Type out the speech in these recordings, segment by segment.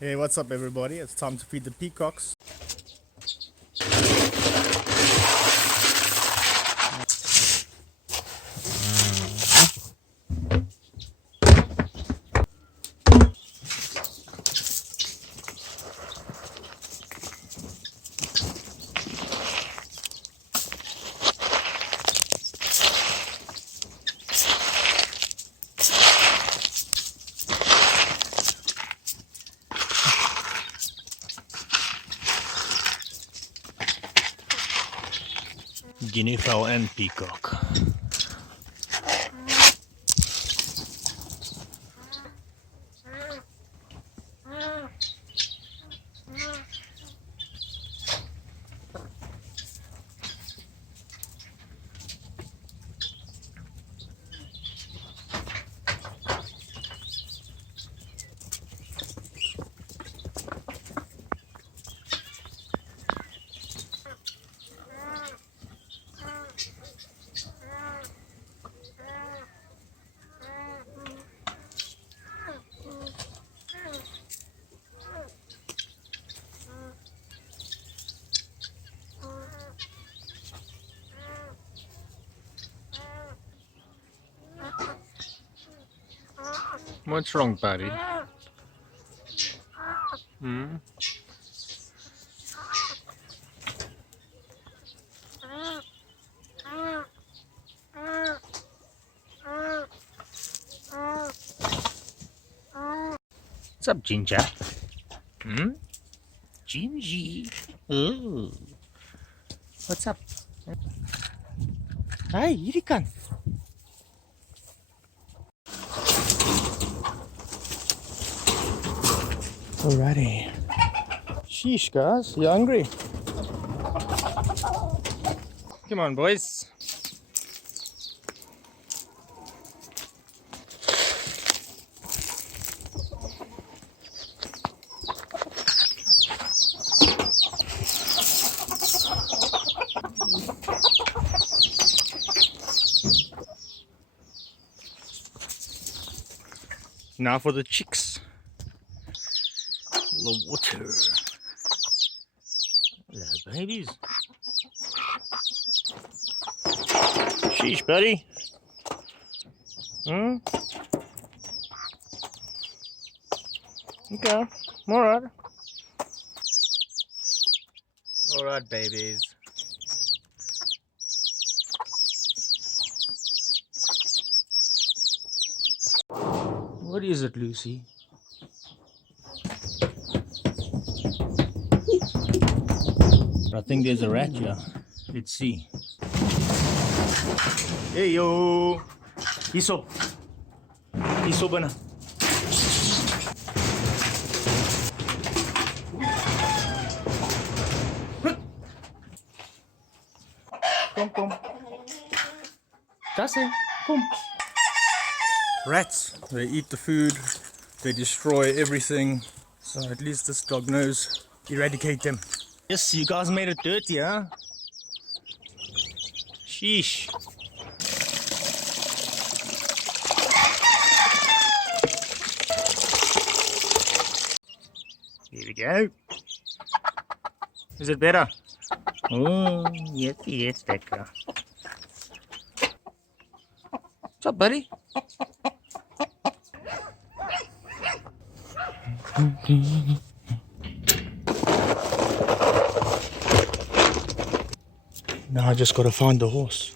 Hey, what's up everybody? It's time to feed the peacocks. Guinea fowl and peacock. What's wrong, buddy? Hmm? What's up, Ginger? Hmm? Gingy. Ooh. What's up? Hey, hier kan. Alrighty. Sheesh, guys, you hungry? Come on, boys. Now for the chicks. The water. Hello, babies. Sheesh, buddy. Hmm? Okay, alright. Alright, babies. What is it, Lucy? I think there's a rat here. Let's see. Hey yo! Iso! Iso ba na? Kom. That's it. Kom. Rats. They eat the food. They destroy everything. So at least this dog knows. Eradicate them. Yes, you guys made it dirty, huh? Sheesh. Here we go. Is it better? Oh, yes, Becca. What's up, buddy? Now I just gotta find the horse.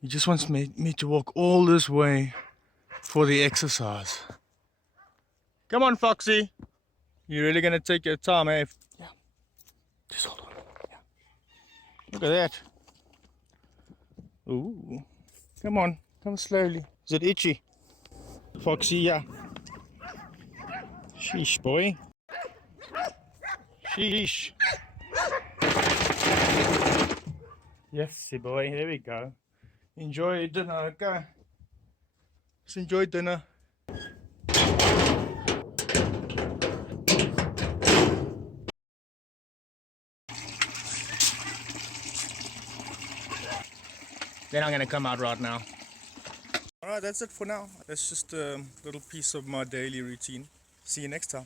He just wants me to walk all this way for the exercise. Come on, Foxy. You really gonna take your time, eh? Yeah. Just hold on. Yeah. Look at that. Ooh. Come on. Come slowly. Is it itchy? Foxy, yeah. Sheesh, boy. Sheesh. Yes, boy. There we go. Enjoy dinner, okay? Let's enjoy dinner. They're not gonna come out right now. Alright, that's it for now. That's just a little piece of my daily routine. See you next time.